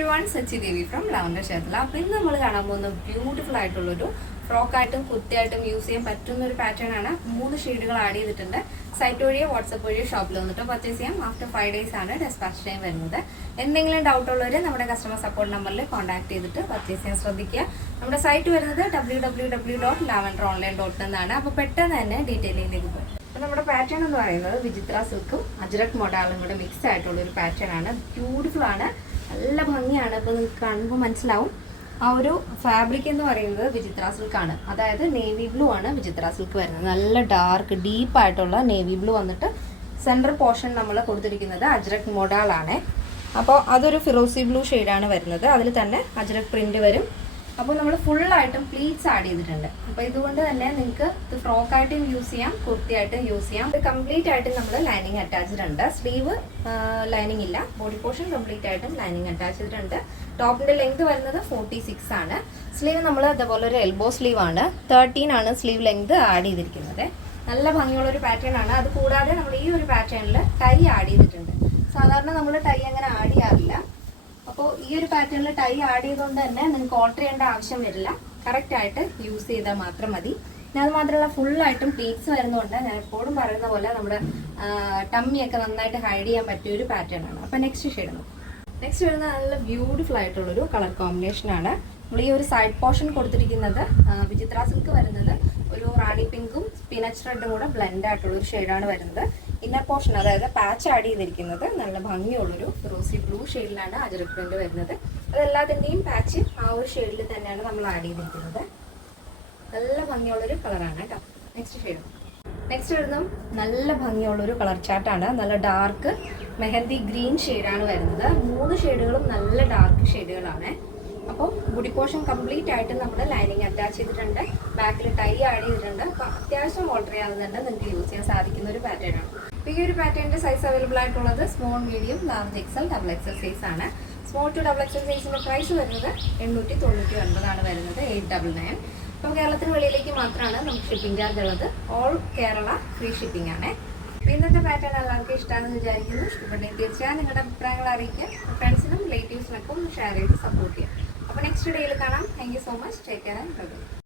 everyone, Sachi Devi from Lavender Shetla. അപ്പോൾ ഇന്ന് നമ്മൾ കാണാൻ പോകുന്ന ബ്യൂട്ടിഫുൾ ആയിട്ടുള്ളൊരു ഫ്രോക്കായിട്ടും കുർത്തിയായിട്ടും യൂസ് ചെയ്യാൻ പറ്റുന്ന ഒരു പാറ്റേൺ ആണ്. 3 ഷെയ്ഡുകൾ ആഡ് ചെയ്തിട്ടുണ്ട്. സൈറ്റ് വഴിയോ വാട്സപ്പ് വഴിയോ ഷോപ്പിൽ വന്നിട്ട് പർച്ചേസ് ചെയ്യാം. ആഫ്റ്റർ 5 days ആണ് ഡെസ്പാച്ച് ടൈം വരുന്നത്. എന്തെങ്കിലും ഡൗട്ട് ഉള്ളവർ നമ്മുടെ കസ്റ്റമർ സപ്പോർട്ട് നമ്പറിൽ കോൺടാക്ട് ചെയ്തിട്ട് പർച്ചേസ് ചെയ്യാൻ ശ്രദ്ധിക്കുക. നമ്മുടെ സൈറ്റ് വരുന്നത് www.lavenderonline.in എന്നാണ്. അപ്പോൾ പെട്ടെന്ന് തന്നെ ഡീറ്റെയിലിലേക്ക് പോകും. അപ്പോൾ നമ്മുടെ പാറ്റേൺ എന്ന് പറയുന്നത് വിചിത്ര സിൽക്കും അജ്രക് മൊഡാലും കൂടെ മിക്സ് ആയിട്ടുള്ള ഒരു പാറ്റേൺ ആണ്. ബ്യൂട്ടിഫുൾ ആണ്, നല്ല ഭംഗിയാണ്. ഇപ്പോൾ നിങ്ങൾക്ക് കാണുമ്പോൾ മനസ്സിലാവും. ആ ഒരു ഫാബ്രിക് എന്ന് പറയുന്നത് വിചിത്ര സിൽക്കാണ്, അതായത് നേവി ബ്ലൂ ആണ് വിചിത്ര സിൽക്ക് വരുന്നത്. നല്ല ഡാർക്ക് ഡീപ്പായിട്ടുള്ള നേവി ബ്ലൂ വന്നിട്ട് സെൻട്രൽ പോർഷൻ നമ്മൾ കൊടുത്തിരിക്കുന്നത് അജ്രക് മൊഡാളാണ്. അപ്പോൾ അതൊരു ഫിറോസി ബ്ലൂ ഷെയ്ഡാണ് വരുന്നത്. അതിൽ തന്നെ അജ്രക് പ്രിന്റ് വരും. അപ്പോൾ നമ്മൾ ഫുള്ളായിട്ടും പ്ലീറ്റ്സ് ആഡ് ചെയ്തിട്ടുണ്ട്. അപ്പോൾ ഇതുകൊണ്ട് തന്നെ നിങ്ങൾക്ക് ഇത് ഫ്രോക്കായിട്ടും യൂസ് ചെയ്യാം, കുർത്തിയായിട്ടും യൂസ് ചെയ്യാം. ഇത് കംപ്ലീറ്റ് ആയിട്ടും നമ്മൾ ലൈനിങ് അറ്റാച്ച്ഡ് ഉണ്ട്. സ്ലീവ് ലൈനിങ് ഇല്ല, ബോഡി പോർഷൻ കംപ്ലീറ്റ് ആയിട്ടും ലൈനിങ് അറ്റാച്ച് ചെയ്തിട്ടുണ്ട്. ടോപ്പിന്റെ ലെങ്ത് വരുന്നത് 46 ആണ്. സ്ലീവ് നമ്മൾ അതുപോലെ ഒരു എൽബോ സ്ലീവ് ആണ്. 13 ആണ് സ്ലീവ് ലെങ്ത് ആഡ് ചെയ്തിരിക്കുന്നത്. നല്ല ഭംഗിയുള്ള ഒരു പാറ്റേൺ ആണ്. അത് കൂടാതെ നമ്മൾ ഈ ഒരു പാറ്റേണിൽ ടൈ ആഡ് ചെയ്തിട്ടുണ്ട്. സാധാരണ നമ്മൾ ടൈ അങ്ങനെ ആഡ് ചെയ്യാറില്ല. അപ്പോൾ ഈ ഒരു പാറ്റേണിൽ ടൈ ആഡ് ചെയ്തുകൊണ്ട് തന്നെ നിങ്ങൾക്ക് ഓൾട്ടർ ചെയ്യേണ്ട ആവശ്യം വരില്ല. കറക്റ്റ് ആയിട്ട് യൂസ് ചെയ്താൽ മാത്രം മതി. പിന്നെ അത് മാത്രമല്ല ഫുള്ളായിട്ടും പ്ലീറ്റ്സ് വരുന്നതുകൊണ്ട് ഞാൻ എപ്പോഴും പറയുന്ന പോലെ നമ്മുടെ ടമ്മിയൊക്കെ നന്നായിട്ട് ഹൈഡ് ചെയ്യാൻ പറ്റിയ ഒരു പാറ്റേൺ ആണ്. അപ്പോൾ നെക്സ്റ്റ് ഷെയ്ഡ് നോക്കാം. നെക്സ്റ്റ് വരുന്ന നല്ല ബ്യൂട്ടിഫുൾ ആയിട്ടുള്ളൊരു കളർ കോമ്പിനേഷൻ ആണ്. നമ്മൾ ഈ ഒരു സൈഡ് പോർഷൻ കൊടുത്തിരിക്കുന്നത് വിചിത്ര സിൽക്ക് വരുന്നത് ഒരു റാണി പിങ്കും സ്പിനച്ച് റെഡും കൂടെ ബ്ലെൻഡ് ആയിട്ടുള്ള ഒരു ഷെയ്ഡാണ് വരുന്നത്. ഇന്നർ പോർഷൻ അതായത് പാച്ച് ആഡ് ചെയ്തിരിക്കുന്നത് നല്ല ഭംഗിയുള്ളൊരു റോസി ബ്ലൂ ഷെയ്ഡിലാണ് അജ്രക് പ്രിന്റ് വരുന്നത്. അതെല്ലാത്തിൻ്റെയും പാച്ച് ആ ഒരു ഷെയ്ഡിൽ തന്നെയാണ് നമ്മൾ ആഡ് ചെയ്തിരിക്കുന്നത്. നല്ല ഭംഗിയുള്ളൊരു കളറാണ് കേട്ടോ. Next shade. നെക്സ്റ്റ് വരുന്നത് നല്ല ഭംഗിയുള്ളൊരു കളർ ചാർട്ടാണ്. നല്ല ഡാർക്ക് മെഹന്തി ഗ്രീൻ ഷെയ്ഡാണ് വരുന്നത്. 3 ഷെയ്ഡുകളും നല്ല ഡാർക്ക് ഷെയ്ഡുകളാണ്. അപ്പോൾ ബോഡി പോർഷൻ കംപ്ലീറ്റ് ആയിട്ട് നമ്മൾ ലൈനിങ് അറ്റാച്ച് ചെയ്തിട്ടുണ്ട്. ബാക്കിൽ ടൈ ആഡ് ചെയ്തിട്ടുണ്ട്. അപ്പോൾ അത്യാവശ്യം ഓൾട്ടർ ചെയ്യാതെ തന്നെ നിങ്ങൾക്ക് യൂസ് ചെയ്യാൻ സാധിക്കുന്ന ഒരു പാറ്റേൺ ആണ്. ഈ ഒരു പാറ്റേണിന്റെ സൈസ് അവൈലബിൾ ആയിട്ടുള്ളത് small, medium, large XL, double XL size ആണ്. സ്മോൾ ടു ഡബിൾ എക്സൽ സൈസിന്റെ പ്രൈസ് വരുന്നത് 899 ആണ് വരുന്നത്, 899. അപ്പോൾ കേരളത്തിന് വെളിയിലേക്ക് മാത്രമാണ് നമുക്ക് ഷിപ്പിംഗ് ചാർജ് ഉള്ളത്. ഓൾ കേരള ഫ്രീ ഷിപ്പിംഗ് ആണ്. ഇന്നത്തെ പാറ്റേൺ എല്ലാവർക്കും ഇഷ്ടമാണെന്ന് വിചാരിക്കുന്നു. ഇഷ്ടപ്പെട്ടെങ്കിൽ തീർച്ചയായും നിങ്ങളുടെ അഭിപ്രായങ്ങൾ അറിയിക്കുക. ഫ്രണ്ട്സിനും റിലേറ്റീവ്സിനൊക്കെ ഒന്ന് ഷെയർ ചെയ്ത് സപ്പോർട്ട് ചെയ്യുക. അപ്പോൾ നെക്സ്റ്റ് ഡേയിൽ കാണാം. Thank you so much. Take care and by.